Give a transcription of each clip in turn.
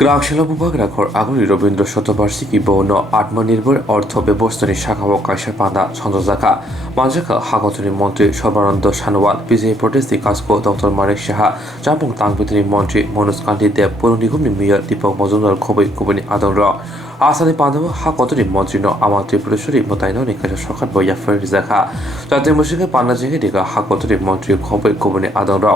গ্রাহকসেবা বিভাগ রাখর আগুনি রবীন্দ্র শতবার্ষিকী বৌন আত্মনির্ভর অর্থ ব্যবস্থানি শাখা ও কাইসা পান্দা সঞ্জজাকা মানজাকা হাগতনি মন্ত্রী সর্বানন্দ সানোয়াল বিজয় প্রদেশনি কাসকো ডক্টর মানিক সাহা জাবং তাংবিতনি মন্ত্রী মনোজ কান্তি দেব পৌর নিগমনি মেয়র দীপক মজুমদার খবৈ কুবনি আদং র আসানি পান্ডব হাকতনি মন্ত্রী ন আমার ত্রিপুরেশ্বরী মোতাইন নিকাশ সরকার বইয়া ফেরি জাখা জাতীয় মুসিকে পান্না জেগে দিকা হাকতনি মন্ত্রী খবৈ কুবনি আদং র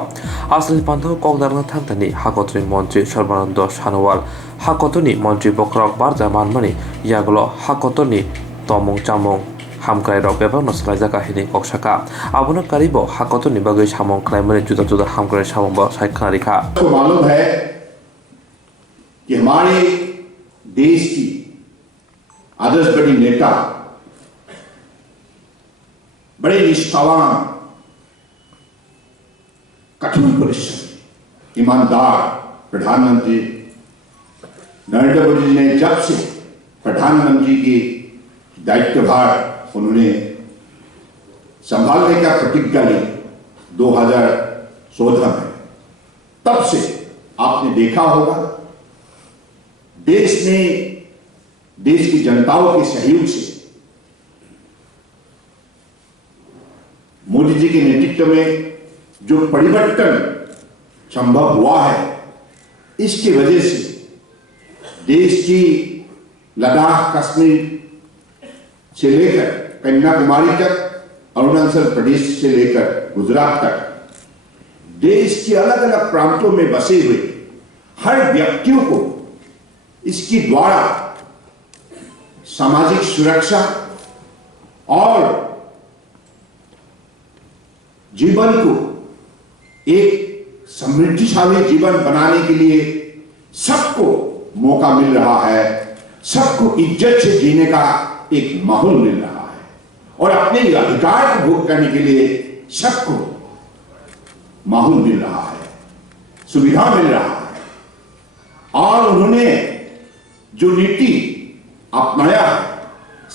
আসানি পান্ডব ককদারনা থাংতানি হাকতনি মন্ত্রী সর্বানন্দ সানোয়াল হাকতনি মন্ত্রী বক্রক বারজা মানমানি ইয়াগল হাকতনি তমং চামং হামক্রাই রক এবার নসলাই জায়গা হিনি ককসাকা আবনা কারিব हाकतनि बागै सामं क्लाइमने जुदा जुदा हामक्राई सामं बा साइखा रिखा तो मालूम है कि हमारे देश की आदर्श बड़ी नेता बड़े निष्ठावान कठोर परिश्रम ईमानदार प्रधानमंत्री नरेंद्र मोदी ने जब से प्रधानमंत्री की दायित्वभार उन्होंने संभालने का प्रतिज्ञा ली 2014 में, तब से आपने देखा होगा देश ने देश की जनताओं के सहयोग से मोदी जी के नेतृत्व में जो परिवर्तन संभव हुआ है, इसकी वजह से देश की लद्दाख कश्मीर से लेकर कन्याकुमारी तक, अरुणाचल प्रदेश से लेकर गुजरात तक देश के अलग अलग प्रांतों में बसे हुए हर व्यक्तियों को इसके द्वारा सामाजिक सुरक्षा और जीवन को एक समृद्धिशाली जीवन बनाने के लिए सबको मौका मिल रहा है, सबको इज्जत से जीने का एक माहौल मिल रहा है और अपने अधिकार को भोग करने के लिए सबको माहौल मिल रहा है, सुविधा मिल रहा है। और उन्होंने जो नीति अपनाया है,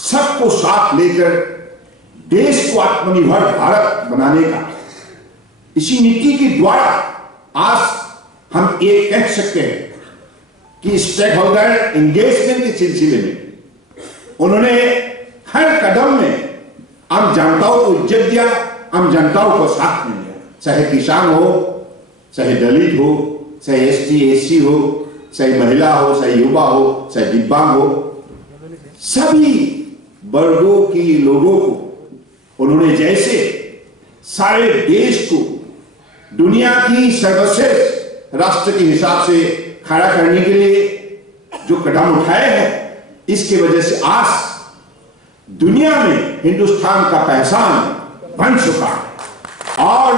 सबको साथ लेकर देश को आत्मनिर्भर भारत बनाने का, इसी नीति के द्वारा आज हम ये कह सकते हैं कि स्टेक होल्डर एंगेजमेंट के सिलसिले में उन्होंने हर कदम में आम जनताओं को इज्जत दिया, आम जनताओं को साथ में दिया, चाहे किसान हो, चाहे दलित हो, चाहे एसटी एससी हो, चाहे महिला हो, चाहे युवा हो, चाहे दिव्यांग हो, सभी वर्गों की लोगों को उन्होंने जैसे सारे देश को दुनिया की सर्वश्रेष्ठ राष्ट्र के हिसाब से खड़ा करने के लिए जो कदम उठाए हैं, इसके वजह से आज दुनिया में हिंदुस्तान का पहचान बन चुका है। और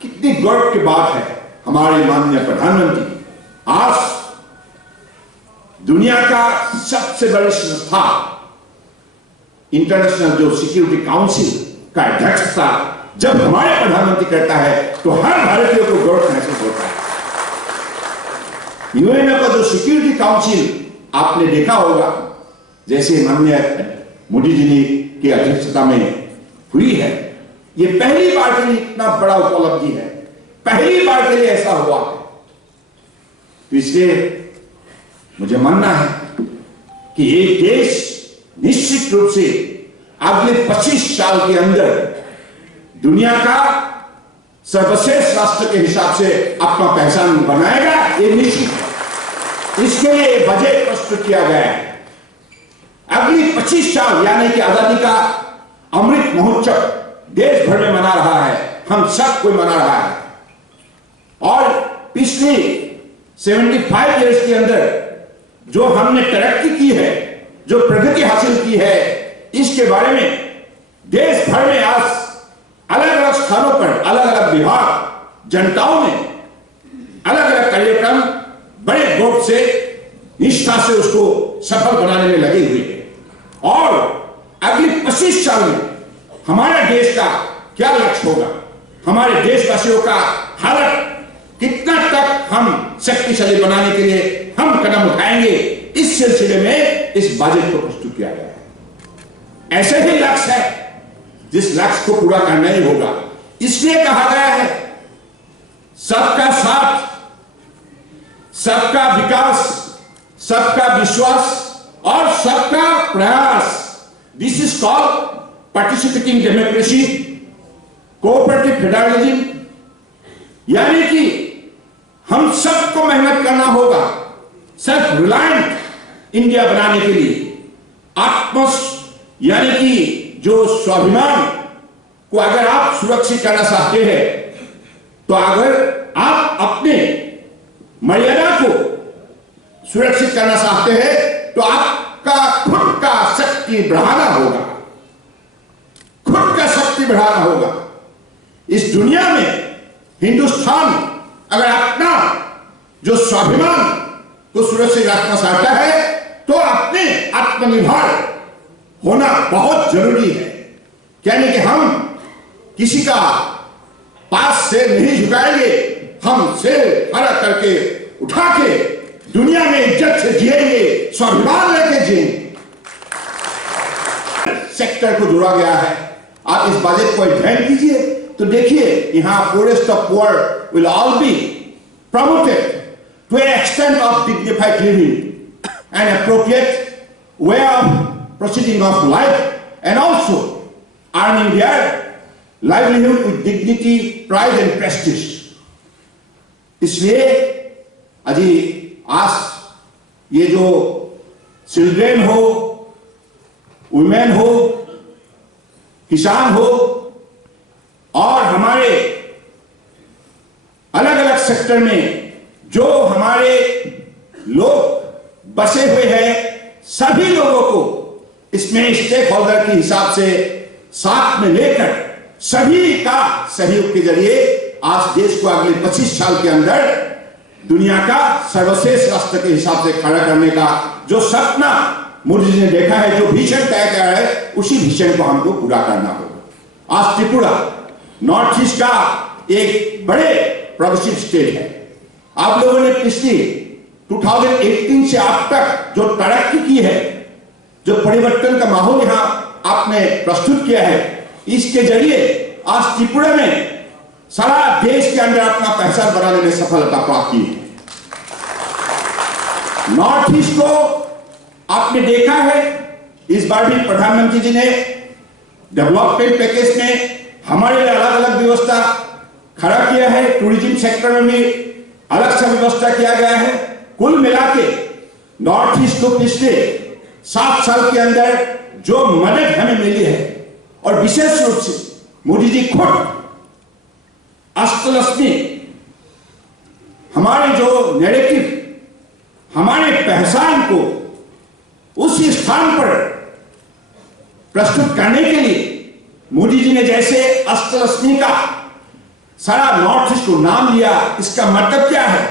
कितनी गर्व की बात है, हमारे माननीय प्रधानमंत्री आज दुनिया का सबसे बड़ी संस्था इंटरनेशनल जो सिक्योरिटी काउंसिल का अध्यक्षता जब हमारे प्रधानमंत्री करता है तो हर भारतीय को गौरव महसूस होता है। यूएन का जो सिक्योरिटी काउंसिल आपने देखा होगा, जैसे माननीय मोदी जी की अध्यक्षता में हुई है, ये पहली बार के लिए इतना बड़ा उपलब्धि है, पहली बार के लिए ऐसा हुआ है। तो इसलिए मुझे मानना है कि ये देश निश्चित रूप से अगले 25 साल के अंदर दुनिया का सर्वश्रेष्ठ राष्ट्र के हिसाब से अपना पहचान बनाएगा, ये निश्चित है। इसके लिए बजट प्रस्तुत किया गया है। अगली 25 साल यानी कि आजादी का अमृत महोत्सव देश भर में मना रहा है, हम सब कोई मना रहा है। और पिछले 75 इयर्स के अंदर जो हमने तरक्की की है, जो प्रगति हासिल की है, इसके बारे में देश भर में आज अलग अलग स्थानों पर अलग अलग विभाग जनताओं में अलग अलग कार्यक्रम बड़े गौर से निष्ठा से उसको सफल बनाने में लगे हुए हैं। और अगले 25 साल में हमारे देश का क्या लक्ष्य होगा, हमारे देशवासियों का हालत कितना तक हम शक्तिशाली बनाने के लिए हम कदम उठाएंगे, इस सिलसिले में इस बजट को प्रस्तुत किया गया है। ऐसे ही लक्ष्य है जिस लक्ष्य को पूरा करना ही होगा, इसलिए कहा गया है सबका साथ सबका विकास, सबका विश्वास और सबका प्रयास, this is called participating democracy, cooperative federalism. यानी कि हम सबको मेहनत करना होगा सेल्फ रिलायंट इंडिया बनाने के लिए। यानी कि जो स्वाभिमान को अगर आप सुरक्षित करना चाहते हैं, तो अगर आप अपने मर्यादा को सुरक्षित करना चाहते हैं, तो आपका खुद का शक्ति बढ़ाना होगा, खुद का शक्ति बढ़ाना होगा। इस दुनिया में हिंदुस्तान अगर अपना जो स्वाभिमान को सुरक्षित रखना चाहता है, तो अपने आत्मनिर्भर होना बहुत जरूरी है। यानी कि हम किसी का पास से नहीं झुकाएंगे, हम से खड़ा करके उठा के दुनिया में इज्जत से जिएंगे, स्वाभिमान लेके जिएंगे। सेक्टर को जोड़ा गया है। आप इस बजट को अध्ययन कीजिए तो देखिए, यहां poorest of poor will all be promoted to an extent of dignified living and appropriate way of proceeding of life, and also earning their livelihood with dignity, pride and prestige. इसलिए अजी आज ये जो चिल्ड्रेन हो, women हो, किसान हो और हमारे अलग अलग सेक्टर में जो हमारे लोग बसे हुए हैं, सभी लोगों को इसमें स्टेक होल्डर के हिसाब से साथ में लेकर सभी का सहयोग के जरिए आज देश को अगले 25 साल के अंदर दुनिया का सर्वश्रेष्ठ राष्ट्र के हिसाब से खड़ा करने का जो सपना मोदी जी ने देखा है, जो विजन तय किया है, उसी विजन को हमको पूरा करना होगा। आज त्रिपुरा नॉर्थ ईस्ट का एक बड़े प्रोग्रेसिव स्टेट है। आप लोगों ने पिछली 2018 से अब तक जो तरक्की की है, जो परिवर्तन का माहौल यहां आपने प्रस्तुत किया है, इसके जरिए आज त्रिपुरा में सारा देश के अंदर अपना पहचान बनाने में सफलता प्राप्त की है। नॉर्थ ईस्ट को आपने देखा है, इस बार भी प्रधानमंत्री जी ने डेवलपमेंट पैकेज में हमारे लिए अलग अलग व्यवस्था खड़ा किया है। टूरिज्म सेक्टर में भी अलग सा व्यवस्था किया गया है। कुल मिला के नॉर्थ ईस्ट को पिछले 7 साल के अंदर जो मदद हमें मिली है, और विशेष रूप से मोदी जी खुद अष्टलक्ष्मी हमारे जो नैरेटिव, हमारे पहचान को उस स्थान पर प्रस्तुत करने के लिए मोदी जी ने जैसे अष्टलक्ष्मी का सारा नॉर्थ ईस्ट को नाम लिया, इसका मतलब क्या है?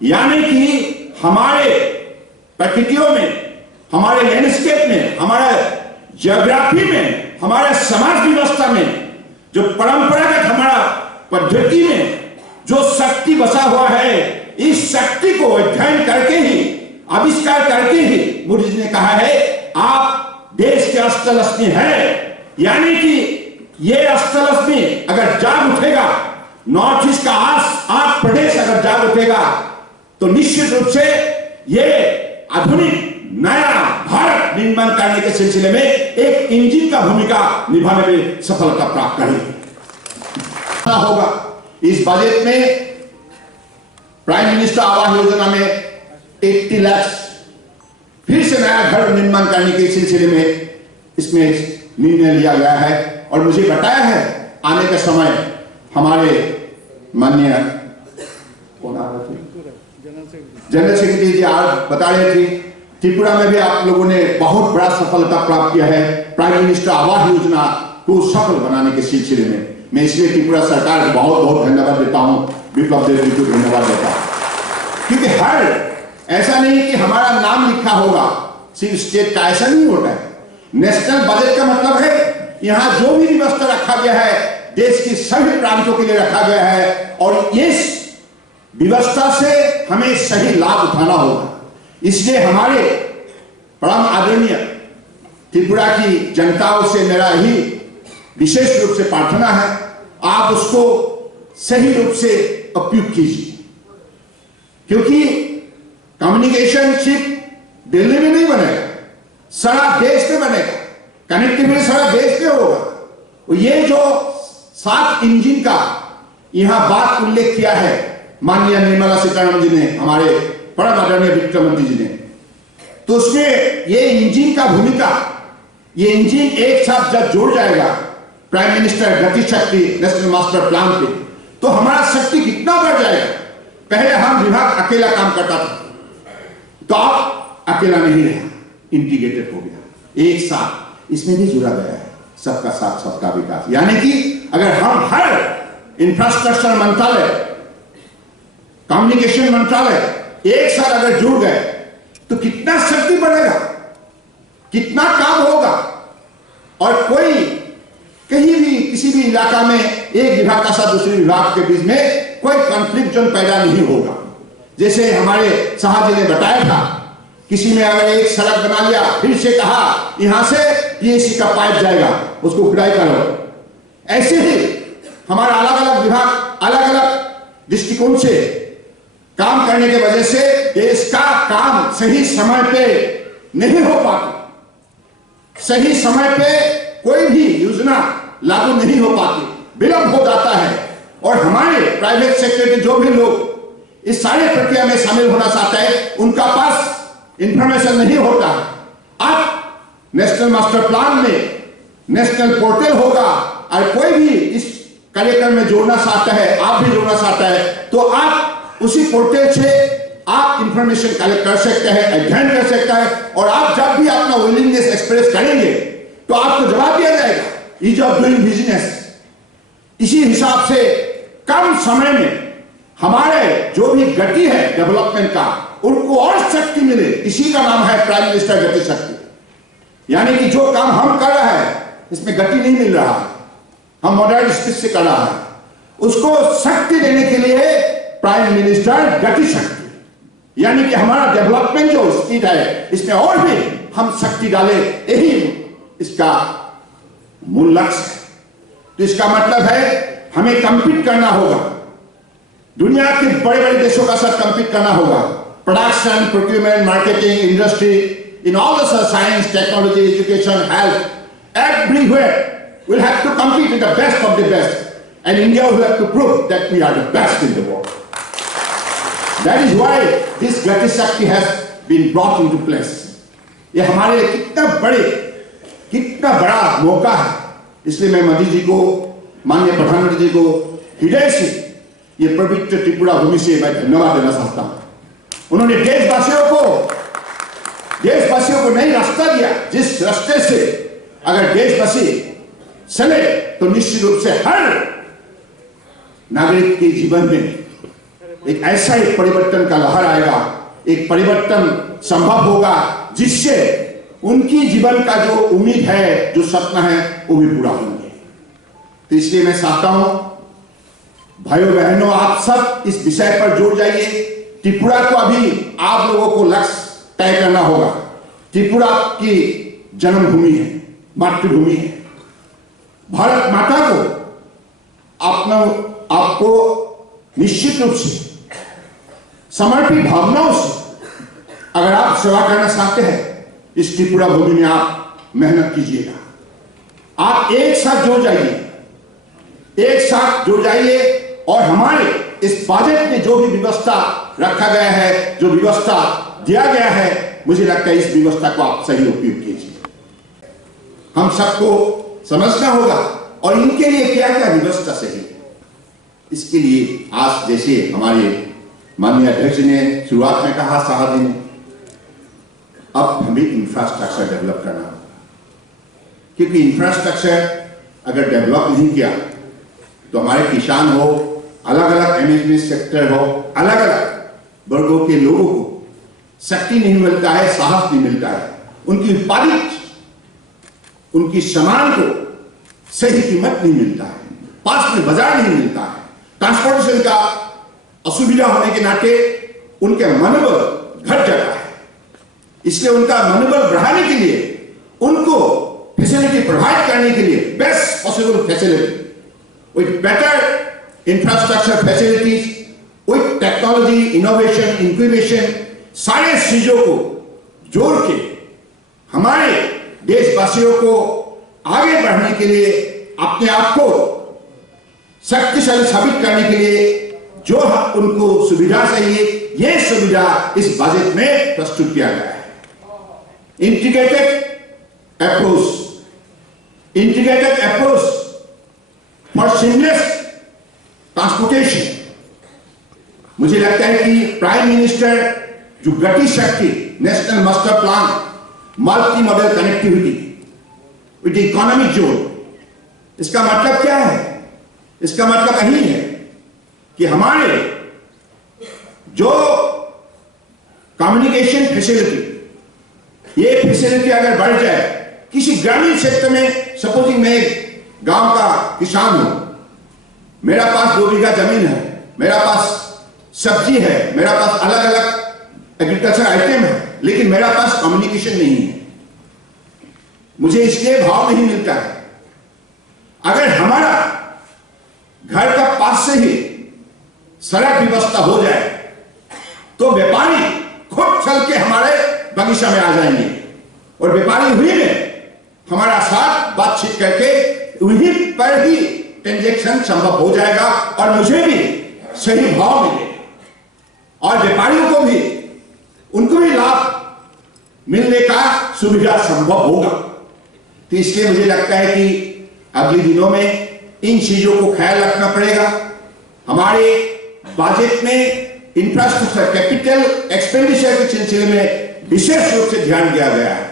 यानी कि हमारे प्रकृतियों में, हमारे लैंडस्केप में, हमारे ज्योग्राफी में, हमारे समाज व्यवस्था में, जो परंपरागत हमारा पद्धति में जो शक्ति बसा हुआ है, इस शक्ति को अध्ययन करके ही, आविष्कार करके ही मोदी जी ने कहा है आप देश के अष्टलक्ष्मी है। यानी कि ये अष्टलक्ष्मी अगर जाग उठेगा, नॉर्थ ईस्ट का आठ प्रदेश अगर जाग उठेगा, तो निश्चित रूप से ये आधुनिक नया भारत निर्माण करने के सिलसिले में एक इंजन का भूमिका निभाने में सफलता प्राप्त करेगी। होगा इस बजट में प्राइम मिनिस्टर आवास योजना में 80 लाख फिर से नया घर निर्माण करने के सिलसिले में इसमें निर्णय लिया गया है। और मुझे बताया है आने का समय हमारे माननीय जनरल सेक्रेटरी जी आज बता रहे थे, त्रिपुरा में भी आप लोगों ने बहुत बड़ा सफलता प्राप्त किया है प्राइम मिनिस्टर आवास योजना को सफल बनाने के सिलसिले में। मैं इसलिए त्रिपुरा सरकार को बहुत बहुत धन्यवाद देता हूं, विप्लव देव जी को धन्यवाद देता हूं, क्योंकि हर ऐसा नहीं कि हमारा नाम लिखा होगा सिर्फ स्टेट का, ऐसा नहीं होता है। नेशनल बजट का मतलब है यहां जो भी व्यवस्था रखा गया है देश के सभी प्रांतों के लिए रखा गया है, और इस व्यवस्था से हमें सही लाभ उठाना होगा। इसलिए हमारे परम आदरणीय त्रिपुरा की जनताओं से मेरा ही विशेष रूप से प्रार्थना है, आप उसको सही रूप से उपयोग कीजिए, क्योंकि कम्युनिकेशन चिप दिल्ली में नहीं बनेगा, सारा देश में बनेगा, कनेक्टिविटी सारा देश में होगा। और ये जो 7 इंजन का यहां बात उल्लेख किया है माननीय निर्मला सीतारमण जी ने, हमारे परम आदरणीय वित्त मंत्री जी ने, तो उसमें ये इंजन का भूमिका, ये इंजन एक साथ जब जुड़ जाएगा प्राइम मिनिस्टर गति शक्ति नेशनल मास्टर प्लान पे, तो हमारा शक्ति कितना बढ़ जाएगा। पहले हम विभाग अकेला काम करता था, तो अब अकेला नहीं रहा, इंटीग्रेटेड हो गया, एक साथ इसमें भी जुड़ा गया है सबका साथ सबका विकास। यानी कि अगर हम हर इंफ्रास्ट्रक्चर मंत्रालय, कम्युनिकेशन मंत्रालय एक साथ अगर जुड़ गए तो कितना शक्ति बढ़ेगा, कितना काम होगा, और कोई कहीं भी किसी भी इलाका में एक विभाग का साथ दूसरे विभाग के बीच में कोई कॉन्फ्लिक्ट जोन पैदा नहीं होगा। जैसे हमारे शाह जी ने बताया था, किसी ने अगर एक सड़क बना लिया, फिर से कहा यहां से पीएसी का पाइप जाएगा, उसको खुदाई करो। ऐसे ही हमारा अलग अलग विभाग अलग अलग दृष्टिकोण से काम करने की वजह से देश का काम सही समय पे नहीं हो पाता, सही समय पे कोई भी योजना लागू नहीं हो पाती, विलंब हो जाता है। और हमारे प्राइवेट सेक्टर के जो भी लोग इस सारे प्रक्रिया में शामिल होना चाहते हैं, उनका पास इंफॉर्मेशन नहीं होता। अब नेशनल मास्टर प्लान में नेशनल पोर्टल होगा, और कोई भी इस कार्यक्रम में जोड़ना चाहता है, आप भी जोड़ना चाहता है, तो आप उसी पोर्टल से आप इंफॉर्मेशन कलेक्ट कर सकते हैं, अध्ययन कर सकता है, और आप जब भी अपना विलिंगनेस एक्सप्रेस करेंगे तो आपको जवाब दिया जाएगा, ईज ऑफ डूइंग बिजनेस। इसी हिसाब से कम समय में हमारे जो भी गति है डेवलपमेंट का, उनको और शक्ति मिले, इसी का नाम है प्राइम मिनिस्टर गति शक्ति। यानी कि जो काम हम कर रहे हैं इसमें गति नहीं मिल रहा है, हम मॉडर्न स्पीड से कर रहा है, उसको शक्ति देने के लिए प्राइम मिनिस्टर गति शक्ति, यानी कि हमारा डेवलपमेंट जो स्पीड है इसमें और भी हम शक्ति डाले, यही इसका मूल लक्ष्य है। तो इसका मतलब है हमें कंपीट करना होगा, दुनिया के बड़े बड़े देशों का साथ कंपीट करना होगा, production, procurement, marketing, industry, in all the science, technology, education, health, everywhere we'll have to compete with the best of the best, and India will have to prove that we are the best in the world. That is why this Gati Shakti has been brought into place. ये हमारे लिए कितना बड़ा मौका है। इसलिए मैं मोदी जी को, माननीय प्रधानमंत्री जी को हृदय से, ये पवित्र त्रिपुरा भूमि से मैं धन्यवाद देना चाहता हूं। उन्होंने देशवासियों को नई रास्ता दिया, जिस रास्ते से अगर देशवासी चले तो निश्चित रूप से हर नागरिक के जीवन में एक ऐसा एक परिवर्तन का लहर आएगा, एक परिवर्तन संभव होगा, जिससे उनकी जीवन का जो उम्मीद है, जो सपना है, वो भी पूरा होंगे। तो इसलिए मैं चाहता हूं भाइयों बहनों, आप सब इस विषय पर जुड़ जाइए। त्रिपुरा को अभी आप लोगों को लक्ष्य तय करना होगा। त्रिपुरा की जन्मभूमि है, मातृभूमि है। भारत माता को आपको निश्चित रूप से समर्पित भावनाओं से अगर आप सेवा करना चाहते हैं, इस त्रिपुरा भूमि में आप मेहनत कीजिएगा। आप एक साथ जुड़ जाइए, और हमारे इस बजट में जो भी व्यवस्था रखा गया है, जो व्यवस्था दिया गया है, मुझे लगता है इस व्यवस्था को आप सही उपयोग कीजिए। हम सबको समझना होगा और इनके लिए क्या क्या व्यवस्था सही है। इसके लिए आज जैसे हमारे माननीय अध्यक्ष ने शुरुआत में कहा, साहब ने, अब हमें इंफ्रास्ट्रक्चर डेवलप करना होगा, क्योंकि इंफ्रास्ट्रक्चर अगर डेवलप नहीं किया तो हमारे किसान हो, अलग अलग एमएसएमई सेक्टर हो, अलग अलग वर्गों के लोगों को शक्ति नहीं मिलता है, साहस नहीं मिलता है, उनकी उत्पादित, उनकी सामान को सही कीमत नहीं मिलता है, पास में बाजार नहीं मिलता है, ट्रांसपोर्टेशन का असुविधा होने के नाते उनके मनोबल घट जाता है। इसलिए उनका मनोबल बढ़ाने के लिए, उनको फैसिलिटी प्रोवाइड करने के लिए, best possible facility with better infrastructure facilities, with technology, innovation, incubation, सारे चीजों को जोड़ के हमारे देशवासियों को आगे बढ़ने के लिए, अपने आप को शक्तिशाली साबित करने के लिए जो उनको सुविधा चाहिए, ये सुविधा इस बजट में प्रस्तुत किया गया है। Integrated approach for seamless transportation. मुझे लगता है कि प्राइम मिनिस्टर जो गति शक्ति national master plan, multi modal connectivity with economic zone, इसका मतलब क्या है? इसका मतलब यही है कि हमारे जो कम्युनिकेशन फैसिलिटी, ये फैसिलिटी अगर बढ़ जाए किसी ग्रामीण क्षेत्र में, सपोजिंग मैं एक गांव का किसान हूं, मेरा पास 2 बीघा जमीन है, मेरा पास सब्जी है, मेरा पास अलग अलग एग्रीकल्चर आइटम है, लेकिन मेरा पास कम्युनिकेशन नहीं है, मुझे इसलिए भाव नहीं मिलता है। अगर हमारा घर का पास से ही सड़क व्यवस्था हो जाए तो व्यापारी खुद चल के हमारे बगीचा में आ जाएंगे और व्यापारी हुई में हमारा साथ बातचीत करके वहीं पर ही ट्रांजैक्शन संभव हो जाएगा और मुझे भी सही भाव मिलेगा और व्यापारियों को भी, उनको भी लाभ मिलने का सुविधा संभव होगा। तो इसलिए मुझे लगता है कि अगले दिनों में इन चीजों को ख्याल रखना पड़ेगा। हमारे बजट में इंफ्रास्ट्रक्चर कैपिटल एक्सपेंडिचर के सिलसिले में विशेष रूप से ध्यान दिया गया है,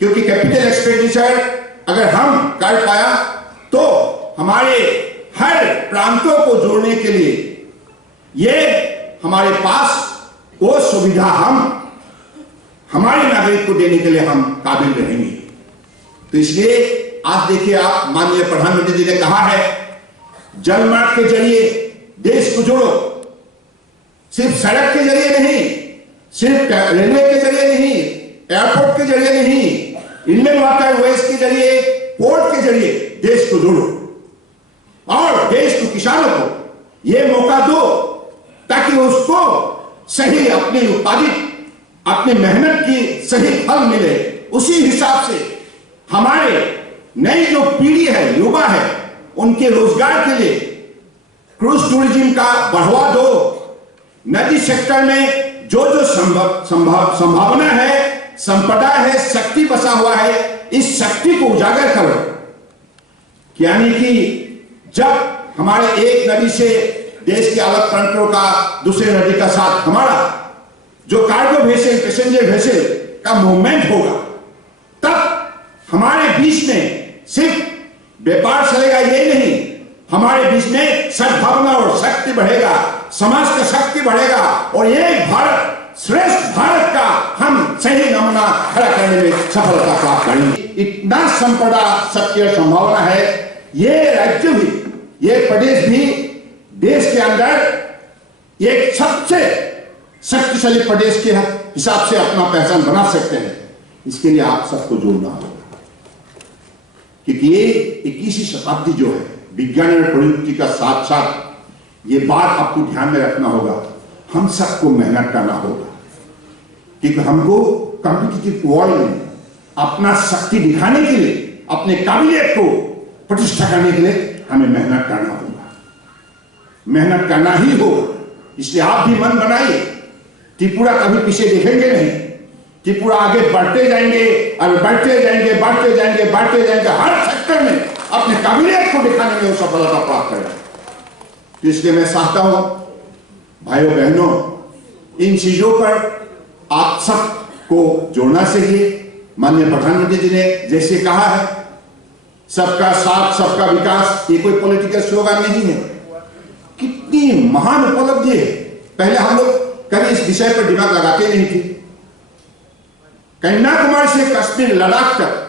क्योंकि कैपिटल एक्सपेंडिचर अगर हम कर पाया तो हमारे हर प्रांतों को जोड़ने के लिए ये हमारे पास वो सुविधा हम हमारे नागरिक को देने के लिए हम काबिल रहेंगे। तो इसलिए आज देखिए, आप माननीय प्रधानमंत्री जी ने कहा है जल मार्ग के जरिए देश को जोड़ो, सिर्फ सड़क के जरिए नहीं, सिर्फ रेलवे के जरिए नहीं, एयरपोर्ट के जरिए नहीं, इनलैंड वाटरवेज के जरिए, पोर्ट के जरिए देश को जोड़ो और देश को, किसानों को यह मौका दो ताकि उसको सही अपनी उत्पादित, अपनी मेहनत की सही फल मिले। उसी हिसाब से हमारे नई जो पीढ़ी है, युवा है, उनके रोजगार के लिए क्रूज टूरिज्म का बढ़ावा दो। नदी सेक्टर में जो जो संभावना है, संपदा है, शक्ति बसा हुआ है, इस शक्ति को उजागर करो। यानी कि जब हमारे एक नदी से देश के अलग प्रांतों का दूसरे नदी का साथ हमारा जो कार्गो वेसल, पैसेंजर वेसल का मूवमेंट होगा, तब हमारे बीच में सिर्फ व्यापार चलेगा ये नहीं, हमारे बीच में सद्भावना और शक्ति बढ़ेगा, समाज का शक्ति बढ़ेगा और एक भारत श्रेष्ठ भारत का हम सही नमूना खड़ा करने में सफलता प्राप्त करेंगे। इतना संपदा शक्ति और संभावना है, ये राज्य भी, ये प्रदेश भी देश के अंदर एक सबसे शक्तिशाली प्रदेश के हिसाब से अपना पहचान बना सकते हैं। इसके लिए आप सबको जोड़ना होगा, क्योंकि ये 21वीं शताब्दी जो है, विज्ञान और प्रयुक्ति का साथ साथ ये बात आपको ध्यान में रखना होगा, हम सबको मेहनत करना होगा, क्योंकि हमको कॉम्पिटिटिव वर्ल्ड में अपना शक्ति दिखाने के लिए, अपने काबिलियत को प्रतिष्ठा करने के लिए हमें मेहनत करना होगा, मेहनत करना ही होगा। इसलिए आप भी मन बनाइए, त्रिपुरा कभी पीछे देखेंगे नहीं, त्रिपुरा आगे बढ़ते जाएंगे और बढ़ते जाएंगे, बढ़ते जाएंगे, बढ़ते जाएंगे, हर सेक्टर में अपने काबिलियत को दिखाने में सफलता प्राप्त करें। तो इसलिए मैं चाहता हूं भाइयों बहनों, इन चीजों पर आप सबको जोड़ना चाहिए। माननीय प्रधानमंत्री जी ने जैसे कहा है, सबका साथ सबका विकास, ये कोई पॉलिटिकल स्लोगन नहीं है, कितनी महान उपलब्धि है। पहले हम लोग कभी इस विषय पर दिमाग लगाते नहीं थे। कन्याकुमारी से कश्मीर, लद्दाख तक,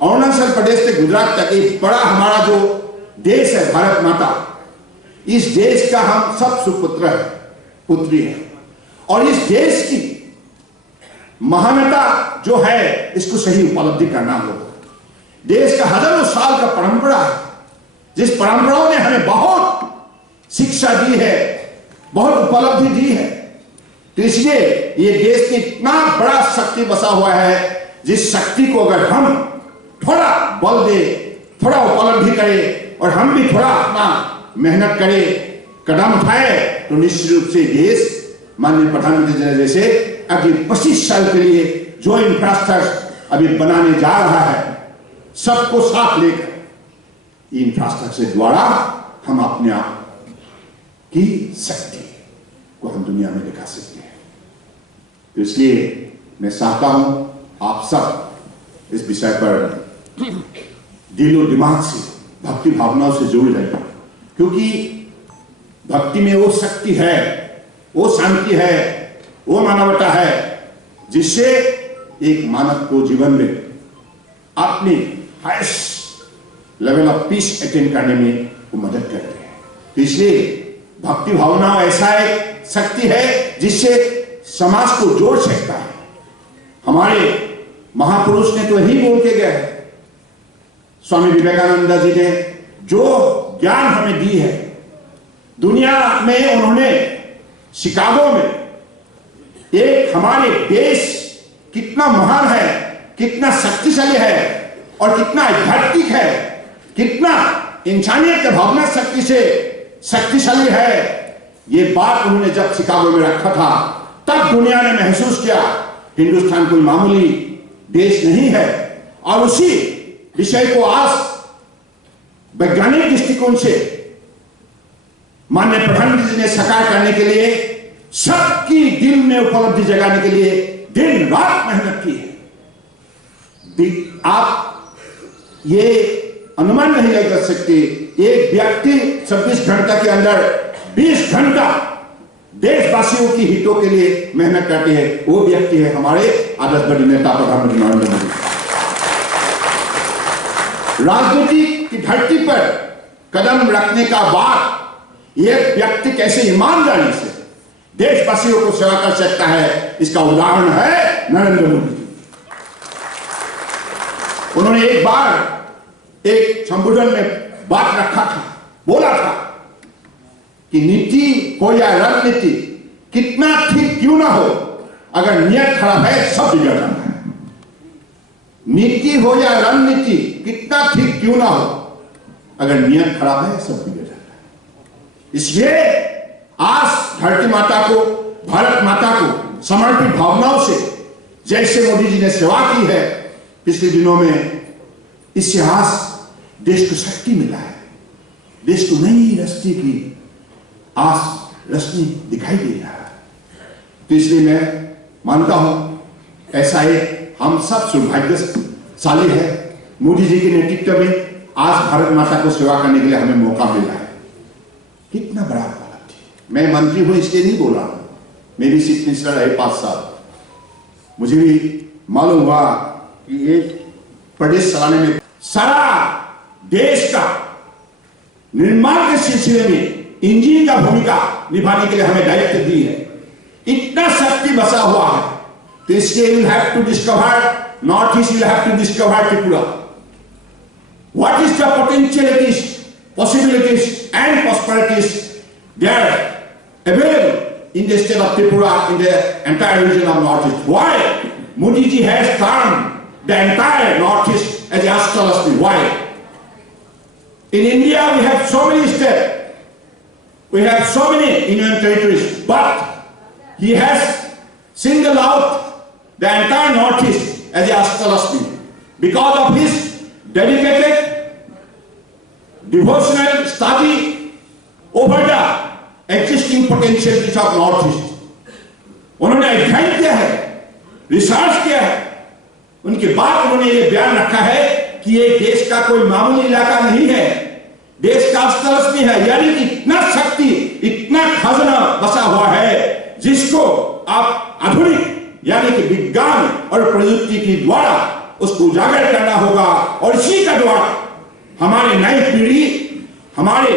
अरुणाचल प्रदेश से गुजरात तक एक बड़ा हमारा जो देश है, भारत माता, इस देश का हम सब सुपुत्र है, पुत्री है, और इस देश की महानता जो है, इसको सही उपलब्धि करना होगा। देश का हजारों साल का परंपरा है, जिस परंपराओं ने हमें बहुत शिक्षा दी है, बहुत उपलब्धि दी है, तो इसलिए ये देश में इतना बड़ा शक्ति बसा हुआ है, जिस शक्ति को अगर हम थोड़ा बल दे, थोड़ा उपलब्धि करें और हम भी थोड़ा अपना मेहनत करें, कदम उठाए, तो निश्चित रूप से देश माननीय प्रधानमंत्री जी जैसे अगले 25 साल के लिए जो इंफ्रास्ट्रक्चर अभी बनाने जा रहा है, सबको साथ लेकर इंफ्रास्ट्रक्चर द्वारा हम अपने आप की शक्ति को हम दुनिया में दिखा सकते हैं। तो इसलिए मैं चाहता हूं आप सब इस विषय पर दिलो दिमाग से, भक्ति भावनाओं से जुड़ जाइए, क्योंकि भक्ति में वो शक्ति है, वो शांति है, वो मानवता है, जिससे एक मानव को जीवन में अपनी highest level of peace attain करने में वो मदद करते हैं। तो इसलिए भक्ति भावना ऐसा एक शक्ति है जिससे समाज को जोड़ सकता है। हमारे महापुरुष ने तो यही बोल के गए हैं, स्वामी विवेकानंद जी ने जो ज्ञान हमें दी है, दुनिया में उन्होंने शिकागो में एक हमारे देश कितना महान है, कितना शक्तिशाली है और कितना आध्यात्मिक है, कितना इंसानियत की भावना शक्ति से शक्तिशाली है, ये बात उन्होंने जब शिकागो में रखा था, तब दुनिया ने महसूस किया हिंदुस्तान कोई मामूली देश नहीं है। और उसी विषय को आज वैज्ञानिक दृष्टिकोण से माननीय प्रधानमंत्री जी ने साकार करने के लिए, सबकी दिल में उपलब्धि जगाने के लिए दिन रात मेहनत की है। आप ये अनुमान नहीं लगा सकते, एक व्यक्ति 26 घंटा के अंदर 20 घंटा देशवासियों की हितों के लिए मेहनत करते हैं, वो व्यक्ति है हमारे आदर्श नेता प्रधानमंत्री नरेंद्र मोदी। राजनीति की धरती पर कदम रखने का बाद यह व्यक्ति कैसे ईमानदारी से देशवासियों को सेवा कर सकता है, इसका उदाहरण है नरेंद्र मोदी जी। उन्होंने एक बार एक संबोधन में बात रखा था, बोला था कि नीति हो या रणनीति कितना ठीक क्यों ना हो, अगर नियत खराब है सब बिगड़ जाता है। नीति हो या रणनीति कितना ठीक क्यों ना हो, अगर नियत खराब है सब बिगड़ जाता है। इसलिए आज धरती माता को, भारत माता को समर्पित भावनाओं से जैसे मोदी जी ने सेवा की है पिछले दिनों में, इससे आज देश को शक्ति मिला है, देश को नई रास्ते की आज रोशनी दिखाई दे रहा है। तो इसलिए मैं मानता हूं ऐसा एक हम सब सौभाग्यशाली है, मोदी जी के नेतृत्व में आज भारत माता को सेवा करने के लिए हमें मौका मिला है। कितना बड़ा उपलब्धि। मैं मंत्री हूं इसलिए नहीं बोला, मैं भी चीफ मिनिस्टर रहे 5 साल, मुझे भी मालूम हुआ कि एक प्रदेश चलाने में सारा देश का निर्माण के सिलसिले में इंजीन का भूमिका निभाने के लिए हमें दायित्व दी है। इतना शक्ति बसा हुआ है, तो इसलिए you have to discover North East, you have to discover Tripura. What is the potentialities, possibilities and prosperities there available in the state of Tripura, in the entire region of North East. Why Modi ji has termed the entire northeast as the Ashtalashmi. Why? In India we have so many states, we have so many union territories, but he has singled out the entire northeast as the Ashtalashmi because of his dedicated devotional study over the existing potentialities of northeast. उन्होंने अध्ययन किया है, research किया है, उनके बाद उन्होंने ये बयान रखा है कि ये देश का कोई मामूली इलाका नहीं है, देश का अस्तरस भी है। यानी कि इतना शक्ति, इतना खजाना बसा हुआ है जिसको आप आधुनिक यानी कि विज्ञान और प्रयुक्ति के द्वारा उसको उजागर करना होगा, और इसी का द्वारा हमारी नई पीढ़ी, हमारे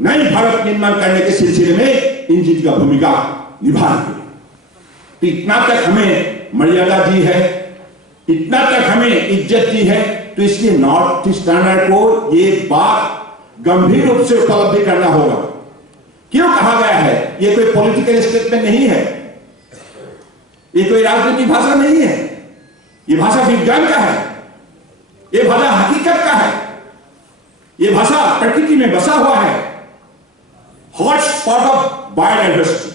नई भारत निर्माण करने के सिलसिले में इंजीन का भूमिका निभाएंगे। तो इतना तक हमें मर्यादा दी है, इतना तक हमें इज्जत दी है, तो इसलिए नॉर्थ ईस्टर्नर को ये बात गंभीर रूप से उपलब्धि करना होगा। क्यों कहा गया है? ये कोई पॉलिटिकल स्टेटमेंट नहीं है, ये कोई राजनीतिक भाषा नहीं है, ये भाषा विज्ञान का है, ये भाषा हकीकत का है, ये भाषा प्रकृति में बसा हुआ है। हॉट स्पॉट ऑफ बायोडाइवर्सिटी,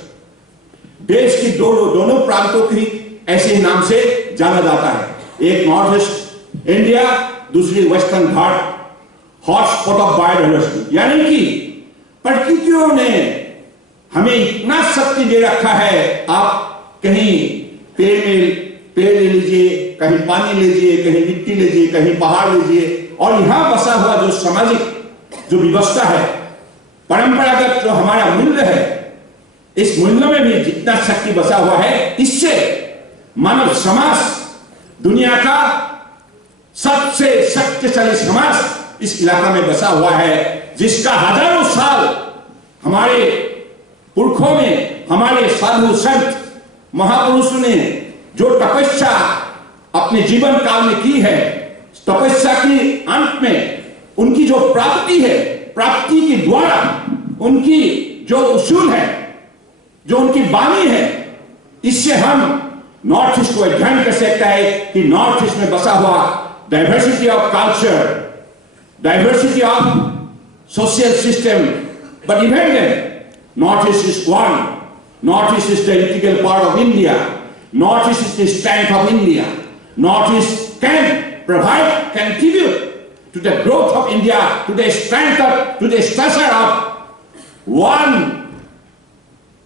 देश की दोनों प्रांतों की ऐसे ही नाम से जाना जाता है, एक नॉर्थ ईस्ट इंडिया, दूसरी western Ghat. Hot spot of biodiversity यानी कि प्रकृतियों ने हमें इतना शक्ति दे रखा है। आप कहीं पेड़ ले लीजिए, कहीं पानी लीजिए, कहीं मिट्टी लीजिए, कहीं पहाड़ लीजिए, और यहां बसा हुआ जो सामाजिक जो व्यवस्था है, परंपरागत जो हमारा मूल्य है, इस मूल्य में भी जितना शक्ति बसा हुआ है, इससे मानव समाज दुनिया का सबसे शक्तिशाली समाज इस इलाका में बसा हुआ है, जिसका हजारों साल हमारे पुरखों ने, हमारे साधु संत महापुरुषों ने जो तपस्या अपने जीवन काल में की है, तपस्या के अंत में उनकी जो प्राप्ति है, प्राप्ति के द्वारा उनकी जो उसूल है, जो उनकी वाणी है, इससे हम नॉर्थ ईस्ट को अध्ययन कर सकता है कि नॉर्थ ईस्ट में बसा हुआ diversity of culture, diversity of social system, but even then, Northeast is one. Northeast is the integral part of India. Northeast is the strength of India. Northeast can provide, contribute to the growth of India, to the strength of, to the stature of one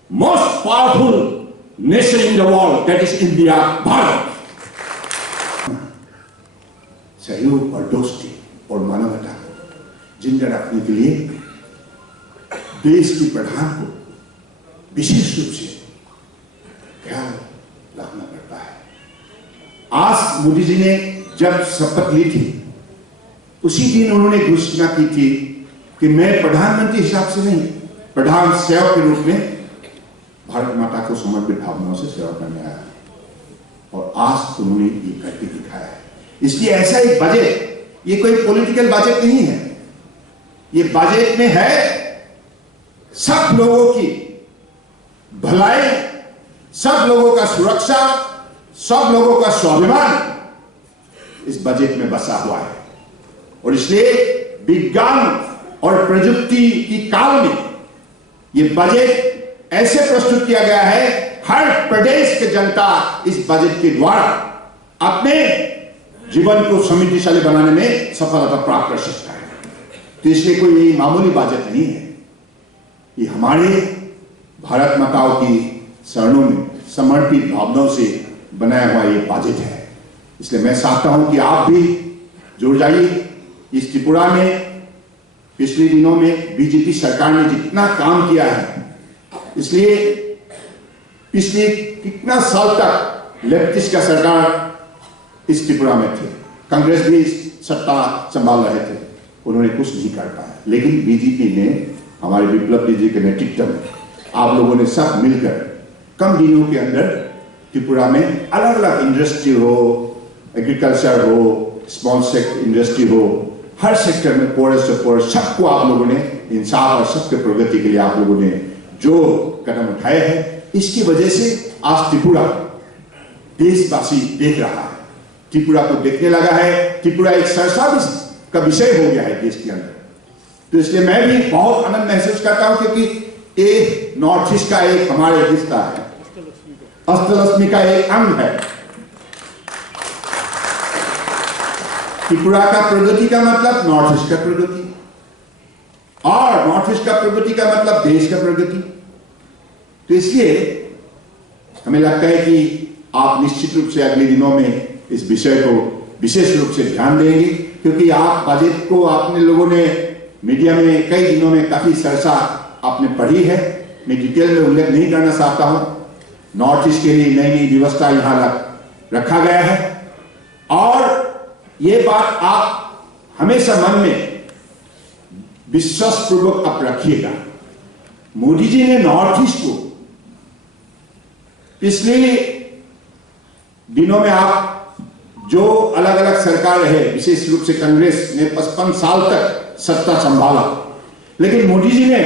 most powerful nation in the world, that is India, Bharat. सहयोग और दोस्ती और मानवता को जिंदा रखने के लिए देश के प्रधान को विशेष रूप से ख्याल रखना पड़ता है। आज मोदी जी ने जब शपथ ली थी, उसी दिन उन्होंने घोषणा की थी कि मैं प्रधानमंत्री हिसाब से नहीं, प्रधान सेवक के रूप में भारत माता को समर्पित भावनाओं से सेवा करने आया, और आज उन्होंने ये करके दिखाया है। इसलिए ऐसा एक बजट, ये कोई पॉलिटिकल बजट नहीं है, ये बजट में है सब लोगों की भलाई, सब लोगों का सुरक्षा, सब लोगों का स्वाभिमान इस बजट में बसा हुआ है। और इसलिए विज्ञान और प्रजुक्ति की काल में ये बजट ऐसे प्रस्तुत किया गया है, हर प्रदेश की जनता इस बजट के द्वारा अपने जीवन को समृद्धिशाली बनाने में सफलता प्राप्त कर सकता है। तो इसलिए कोई मामूली बजट नहीं है, ये हमारे भारत माताओं की शरणों में समर्पित भावनाओं से बनाया हुआ ये बजट है। इसलिए मैं चाहता हूं कि आप भी जुड़ जाइए। इस त्रिपुरा में पिछले दिनों में बीजेपी सरकार ने जितना काम किया है, इसलिए पिछले कितना साल तक लेफ्टिस्ट का सरकार इस त्रिपुरा में थे, कांग्रेस भी सत्ता संभाल रहे थे, उन्होंने कुछ नहीं कर पाया। लेकिन बीजेपी ने हमारे विप्लव जी के नेतृत्व में आप लोगों ने सब मिलकर कम दिनों के अंदर त्रिपुरा में अलग अलग इंडस्ट्री हो, एग्रीकल्चर हो, स्मॉल सेक्टर इंडस्ट्री हो, हर सेक्टर में पोरस से पोरस सबको आप लोगों ने इंसाफ और सबके प्रगति के लिए आप लोगों ने जो कदम उठाए हैं, इसकी वजह से आज त्रिपुरा देशवासी देख रहा है, त्रिपुरा को देखने लगा है, त्रिपुरा एक सरसा का विषय हो गया है देश के अंदर। तो इसलिए मैं भी बहुत आनंद महसूस करता हूं, क्योंकि ये नॉर्थ ईस्ट का एक हमारे रिश्ता है, अष्टलक्ष्मी का एक अंग है। त्रिपुरा का प्रगति का मतलब नॉर्थ ईस्ट का प्रगति, और नॉर्थ ईस्ट का प्रगति का मतलब देश का प्रगति। तो इसलिए हमें लगता है कि आप निश्चित रूप से अगले दिनों में इस विषय को विशेष रूप से ध्यान देंगे, क्योंकि आप बजट को आपने लोगों ने मीडिया में कई दिनों में काफी सरसा आपने पढ़ी है, मैं डिटेल में उल्लेख नहीं करना चाहता हूं। नॉर्थ ईस्ट के लिए नई नई व्यवस्था यहां रखा गया है, और ये बात आप हमेशा मन में विश्वास पूर्वक आप रखिएगा। मोदी जी ने नॉर्थ ईस्ट को पिछले दिनों में आप जो अलग अलग सरकार रहे, विशेष रूप से कांग्रेस ने 55 साल तक सत्ता संभाला, लेकिन मोदी जी ने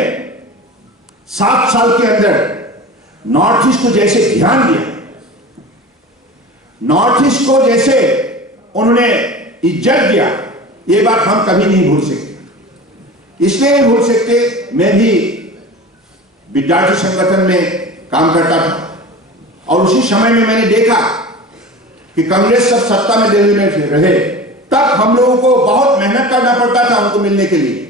7 साल के अंदर नॉर्थ ईस्ट को जैसे ध्यान दिया, नॉर्थ ईस्ट को जैसे उन्होंने इज्जत दिया, ये बात हम कभी नहीं भूल सकते। इसलिए नहीं भूल सकते, मैं भी विद्यार्थी संगठन में काम करता था और उसी समय में मैंने देखा कि कांग्रेस सब सत्ता में दिल्ली में रहे, तब हम लोगों को बहुत मेहनत करना पड़ता था उनको मिलने के लिए,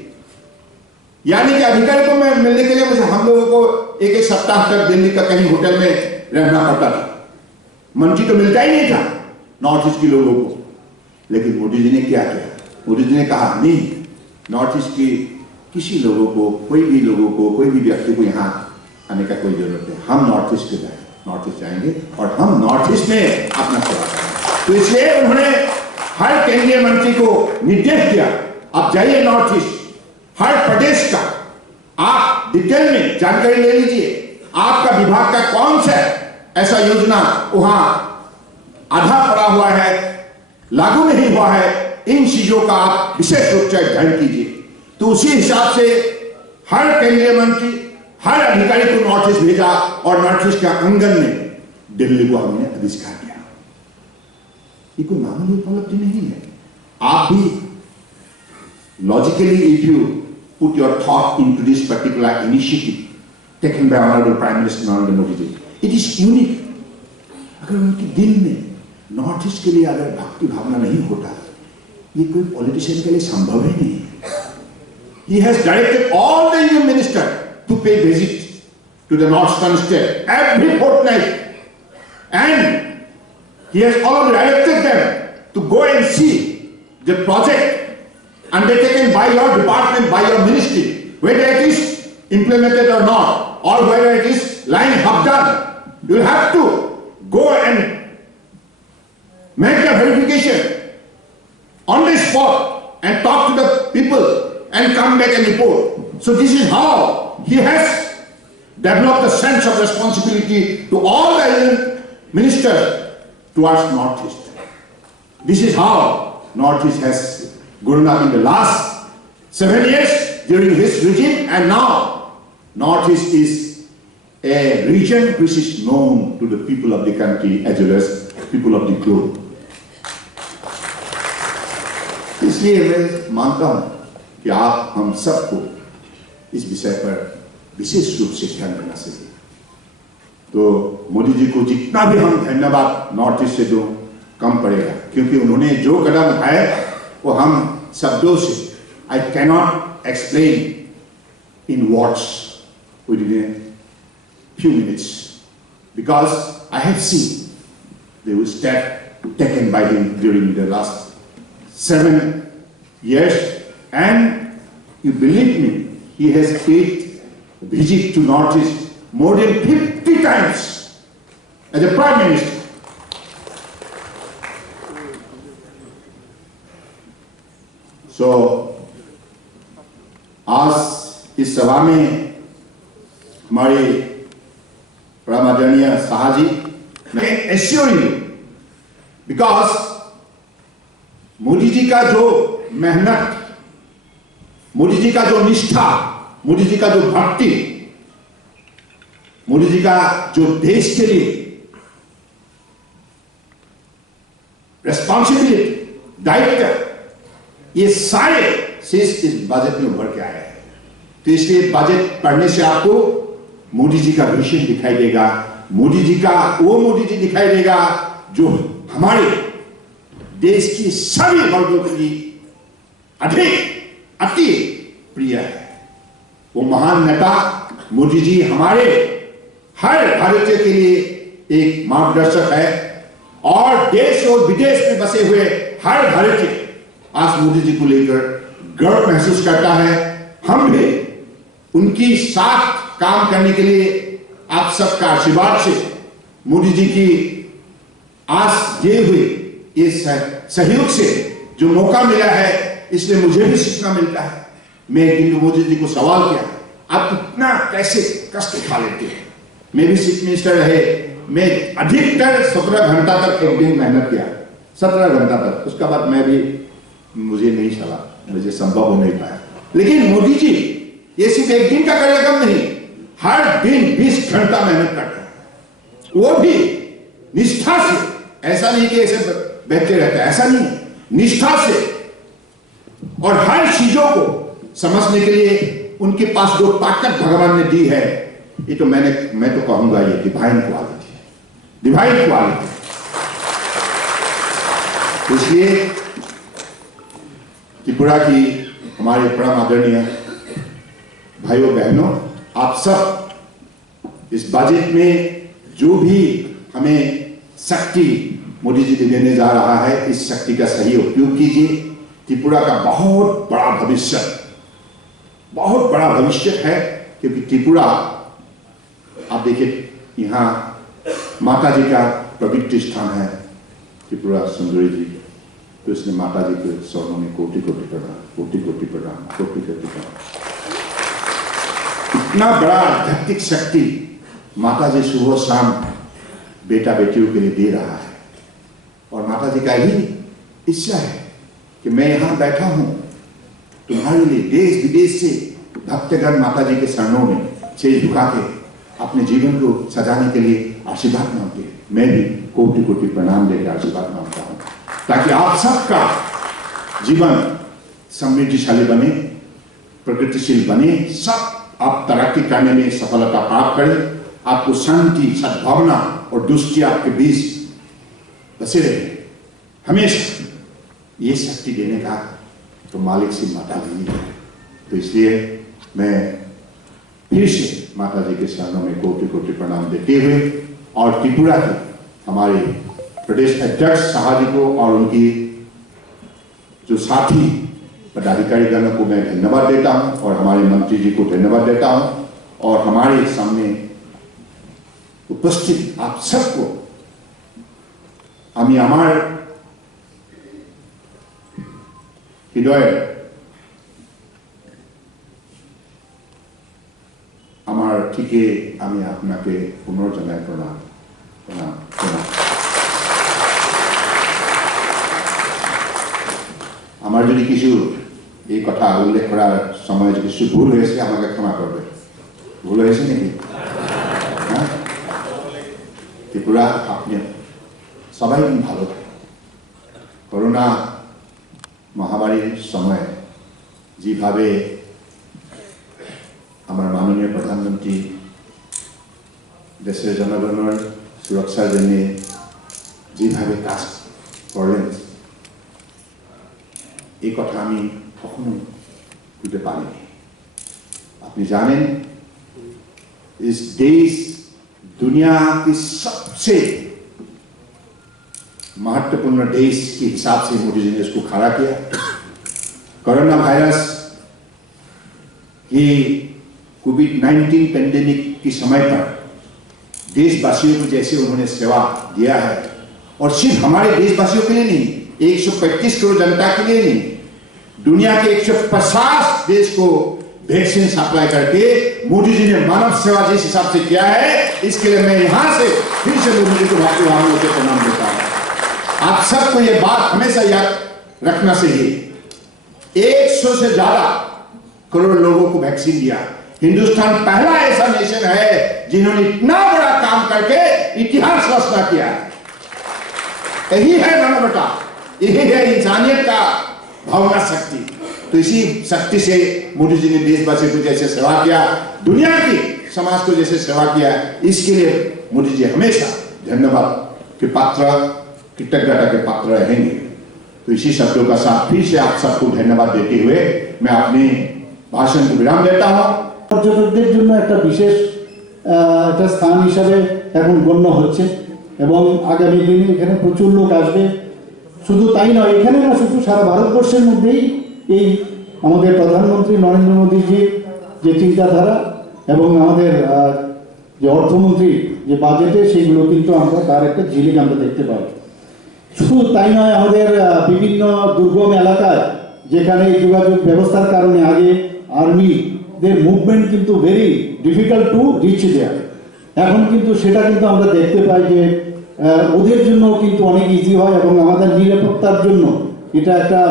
यानी कि अधिकारी को मिलने के लिए मुझे हम लोगों को एक सप्ताह तक दिल्ली का कहीं होटल में रहना पड़ता था। मंत्री तो मिलता ही नहीं था नॉर्थ ईस्ट के लोगों को। लेकिन मोदी जी ने क्या किया? मोदी जी ने कहा नहीं, नॉर्थ ईस्ट के किसी लोगों को, कोई भी लोगों को, कोई भी व्यक्ति को यहाँ आने का कोई जरूरत नहीं, हम नॉर्थ ईस्ट के जाएंगे, नॉर्थ ईस्ट जाएंगे और हम नॉर्थ ईस्ट में अपना सेवा करेंगे। तो इसलिए उन्होंने हर केंद्रीय मंत्री को निर्देश दिया, आप जाइए नॉर्थ ईस्ट, हर प्रदेश का आप डिटेल में जानकारी ले लीजिए, आपका विभाग का कौन सा ऐसा योजना वहां आधा पड़ा हुआ है, लागू नहीं हुआ है, इन चीजों का आप विशेष रूप से अध्ययन कीजिए। तो उसी हिसाब से हर केंद्रीय मंत्री, हर अधिकारी को नॉर्थ ईस्ट भेजा और नॉर्थ ईस्ट के आंगन में दिल्ली को हमने आविष्कार किया। ये कोई मामूली उपलब्धि नहीं है। आप भी logically, if you put your thought into this particular initiative taken by honourable prime minister Narendra Modi ji, it is unique. अगर उनके दिल में नॉर्थ ईस्ट के लिए अगर भक्ति भावना नहीं होता, ये कोई पॉलिटिशियन के लिए संभव ही नहीं है। He has directed all the union ministers to pay visit to the northern state every fortnight, and he has already directed them to go and see the project undertaken by your department, by your ministry, whether it is implemented or not, or whether it is lying half done. You will have to go and make the verification on the spot and talk to the people and come back and report. So this is how he has developed a sense of responsibility to all the union ministers towards North East. This is how North East has grown up in the last 7 years during his regime, and now North East is a region which is known to the people of the country as well as people of the globe. इसलिए मैं मानता हूं कि आप हम सबको इस विषय पर विशेष रूप से ध्यान देना चाहिए। तो मोदी जी को जितना भी हम धन्यवाद नॉर्थ ईस्ट से दो कम पड़ेगा, क्योंकि उन्होंने जो कदम उठाए वो हम शब्दों से I cannot explain in words with in few minutes, because I have seen the step taken by him during the last 7 years, and you believe me, he has paid visit to North East more than 50 times as a Prime Minister. So, आज इस सभा में हमारे परम आदरणीय शाह जी, मैं assure you, because Modi ji का जो मेहनत, मोदी जी का जो निष्ठा, मोदी जी का जो भक्ति, मोदी जी का जो देश के लिए रिस्पॉन्सिबिलिटी, दायित्व, ये सारे चीज इस बजट में उभर के आए हैं। तो इसलिए बजट पढ़ने से आपको मोदी जी का विजन दिखाई देगा, मोदी जी का वो मोदी जी दिखाई देगा जो हमारे देश की सभी वर्गों के लिए अधिक अति प्रिय है। वो महान नेता मोदी जी हमारे हर भारतीय के लिए एक मार्गदर्शक है, और देश और विदेश में बसे हुए हर भारतीय आज मोदी जी को लेकर गर्व महसूस करता है। हम भी उनकी साथ काम करने के लिए आप सबका आशीर्वाद से, मोदी जी की आस दिए हुए इस सहयोग से जो मौका मिला है, इसलिए मुझे भी सीखना मिलता है। मैं एक दिन मोदी जी को सवाल किया, आप इतना कैसे कष्ट उठा लेते हैं? मैं भी चीफ मिनिस्टर रहे, मैं अधिकतर 17 घंटा तक एक दिन मेहनत किया, 17 घंटा तक। उसके बाद मैं भी, मुझे नहीं चला, मुझे संभव हो नहीं पाया। लेकिन मोदी जी ये सिर्फ एक दिन का कार्यक्रम नहीं, हर दिन 20 घंटा मेहनत करते हैं, वो भी निष्ठा से, ऐसा नहीं कि ऐसे बैठते रहते, ऐसा नहीं, निष्ठा से और हर चीजों को समझने के लिए उनके पास जो ताकत भगवान ने दी है, ये तो मैं तो कहूंगा ये डिवाइन क्वालिटी है, डिवाइन क्वालिटी। इसलिए त्रिपुरा की हमारे परम आदरणीय भाइयों बहनों, आप सब इस बजट में जो भी हमें शक्ति मोदी जी देने जा रहा है, इस शक्ति का सही उपयोग कीजिए। त्रिपुरा का बहुत बड़ा भविष्य है, क्योंकि त्रिपुरा, आप देखिए यहाँ माता जी का पवित्र स्थान है, त्रिपुरा सुंदरी जी, तो इसने माता जी के चरणों में कोटि कोटि प्रणाम, कोटि कोटि प्रणाम, कोटि कोटि प्रणाम। इतना बड़ा आध्यात्मिक शक्ति माता जी सुबह शाम बेटा बेटियों के लिए दे रहा है, और माता जी का ही इच्छा है कि मैं यहाँ बैठा हूँ तुम्हारे लिए, देश विदेश से भक्तगण माता जी के चरणों में सिर झुका के अपने जीवन को सजाने के लिए आशीर्वाद मांगते हैं। मैं भी कोटि कोटि प्रणाम लेकर आशीर्वाद मांगता हूँ, ताकि आप सबका जीवन समृद्धिशाली बने, प्रगतिशील बने, सब आप तरक्की करने में सफलता प्राप्त करें, आपको शांति, सद्भावना और दुष्टि आपके बीच बसे रहे हमेशा। ये शक्ति देने का तो मालिक श्री माता जी है। तो इसलिए मैं फिर से माता जी के चरणों में कोटि कोटि प्रणाम देते हुए, और त्रिपुरा के हमारे प्रदेश अध्यक्ष शाह जी को और उनकी जो साथी पदाधिकारी गणों को मैं धन्यवाद देता हूं, और हमारे मंत्री जी को धन्यवाद देता हूं, और हमारे सामने उपस्थित आप सबको আমি আমার হৃদয়ে আমার থেকে আমি আপনাকে পুনর্জনায় প্রণাম প্রণাম প্রণাম। আমার যদি কিছু এই কথা উল্লেখ করার সময় যদি কিছু ভুল হয়েছে আমাকে ক্ষমা করবে। ভুল হয়েছে নাকি? হ্যাঁ, ত্রিপুরা আপনি সবাই ভালো থাকে। করোনা মহামারীর সময় যেভাবে আমার মাননীয় প্রধানমন্ত্রী দেশের জনগণের সুরক্ষার জন্য যেভাবে কাজ করলেন, এই কথা আমি কখনো ভুলতে পারিনি। আপনি জানেন, इस देश दुनिया की सबसे महत्वपूर्ण देश के हिसाब से मोदी जी ने इसको खड़ा किया। कोरोना वायरस की कोविड-19 पेंडेमिक के समय पर देशवासियों को जैसे उन्होंने सेवा दिया है, और सिर्फ हमारे देशवासियों के लिए नहीं, 135 करोड़ जनता के लिए नहीं, दुनिया के 150 देश को वैक्सीन सप्लाई करके मोदी जी ने मानव सेवा जिस हिसाब से किया है, इसके लिए मैं यहां से फिर से मोदी जी को भारतीय वाहनों से प्रणाम देता हूं। आप सबको यह बात हमेशा याद रखना चाहिए, 100 से ज्यादा करोड़ लोगों को वैक्सीन दिया। हिंदुस्तान पहला ऐसा नेशन है जिन्होंने इतना बड़ा काम करके इतिहास रचना किया। यही है मानवता, यही है इंसानियत का भावना शक्ति। तो इसी शक्ति से मोदी जी ने देशवासियों को जैसे सेवा किया, दुनिया की समाज को जैसे सेवा किया, इसके लिए मोदी जी हमेशा धन्यवाद के पात्र, कृतज्ञता के पात्र रहेंगे। तो इसी शब्दों का साथ फिर से आप सबको धन्यवाद देते हुए मैं अपने भाषण को विराम देता हूं। পর্যটকদের জন্য একটা বিশেষ একটা স্থান হিসাবে এখন গণ্য হচ্ছে, এবং আগামী দিনে এখানে প্রচুর লোক আসবে। শুধু তাই নয়, এখানে না, শুধু সারা ভারতবর্ষের মধ্যেই এই আমাদের প্রধানমন্ত্রী নরেন্দ্র মোদীজির যে চিন্তাধারা এবং আমাদের যে অর্থমন্ত্রী যে বাজেটে, সেইগুলো কিন্তু আমরা তার একটা ঝিলিক আমরা দেখতে পাই। শুধু তাই নয়, আমাদের বিভিন্ন দুর্গম এলাকায় যেখানে এই যোগাযোগ ব্যবস্থার কারণে আগে আর্মিদের মুভমেন্ট কিন্তু ভেরি ডিফিকাল্ট টু রিচ দেয়ার, এখন কিন্তু সেটা কিন্তু আমরা দেখতে পাই যে ওদের জন্য কিন্তু অনেক ইজি হয়, এবং আমাদের নিরাপত্তার জন্য এটা একটা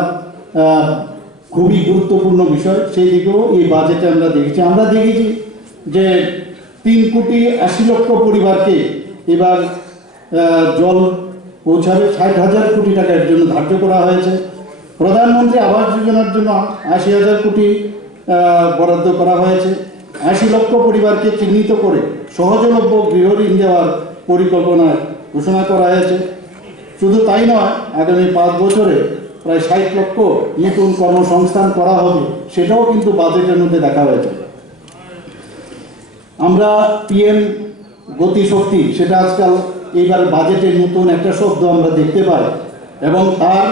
খুবই গুরুত্বপূর্ণ বিষয়। সেই দিকেও এই বাজেটে আমরা দেখেছি যে 3 কোটি 80 লক্ষ পরিবারকে এবার জল পৌঁছাবে। 60,000 কোটি টাকা এর জন্য ধার্য করা হয়েছে। প্রধানমন্ত্রী আবাস যোজনার জন্য 80,000 কোটি বরাদ্দ করা হয়েছে। 80 লক্ষ পরিবারকে চিহ্নিত করে সহজলভ্য গৃহ ঋণ দেওয়ার পরিকল্পনা ঘোষণা করা হয়েছে। শুধু তাই নয়, আগামী 5 বছরে প্রায় 60 লক্ষ নতুন কর্মসংস্থান করা হবে, সেটাও কিন্তু বাজেটের মধ্যে দেখা হয়েছে। আমরা পিএম গতিশক্তি, সেটা আজকাল এইবার বাজেটে নতুন একটা শব্দ আমরা দেখতে পাই, এবং তার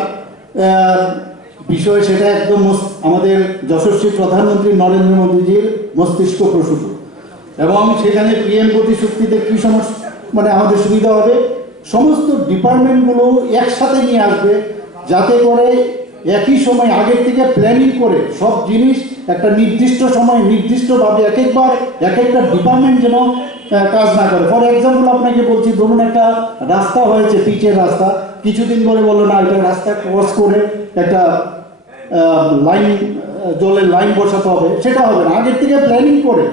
বিষয় সেটা একদম আমাদের যশস্বী প্রধানমন্ত্রী নরেন্দ্র মোদীজির মস্তিষ্ক প্রসূত। এবং সেখানে পিএম গতিশক্তিতে কী সমস্যা মানে আমাদের সুবিধা হবে, সমস্ত ডিপার্টমেন্টগুলো একসাথে নিয়ে আসবে, যাতে করে একই সময় আগের থেকে প্ল্যানিং করে সব জিনিস একটা নির্দিষ্ট সময় নির্দিষ্টভাবে এক একটা ডিপার্টমেন্ট যেন কাজ না করে। ফর এক্সাম্পল আপনাকে বলছি, ধরুন একটা রাস্তা হয়েছে, পিচের রাস্তা, কিছুদিন পরে বললো না, এটা রাস্তা ক্রস করে একটা লাইন, জলের লাইন বসাতে হবে, সেটা হবে না। আগের থেকে প্ল্যানিং করে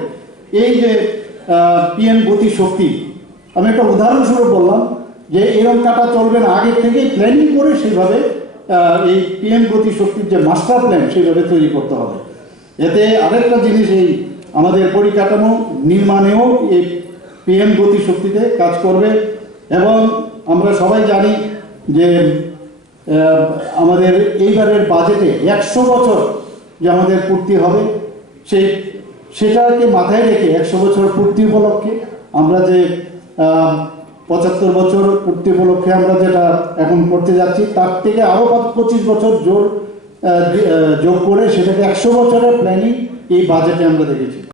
এই যে পিএম গতিশক্তি, আমি একটা উদাহরণস্বরূপ বললাম যে এরকম কাটা চলবে না, আগের থেকেই প্ল্যানিং করে সেইভাবে এই পিএম গতিশক্তির যে মাস্টার প্ল্যান সেইভাবে তৈরি করতে হবে। এতে আরেকটা জিনিস, এই আমাদের পরিকাঠামো নির্মাণেও এই পিএম গতিশক্তিতে কাজ করবে। এবং আমরা সবাই জানি যে আমাদের এইবারের বাজেটে 100 বছর যে আমাদের পূর্তি হবে, সেটাকে মাথায় রেখে 100 বছর পূর্তি উপলক্ষে আমরা যে 75 বছর পূর্তি উপলক্ষে আমরা যেটা এখন করতে যাচ্ছি, তার থেকে আরও 25 বছর যোগ করে সেটাকে 100 বছরের প্ল্যানিং এই বাজেটে আমরা দেখেছি।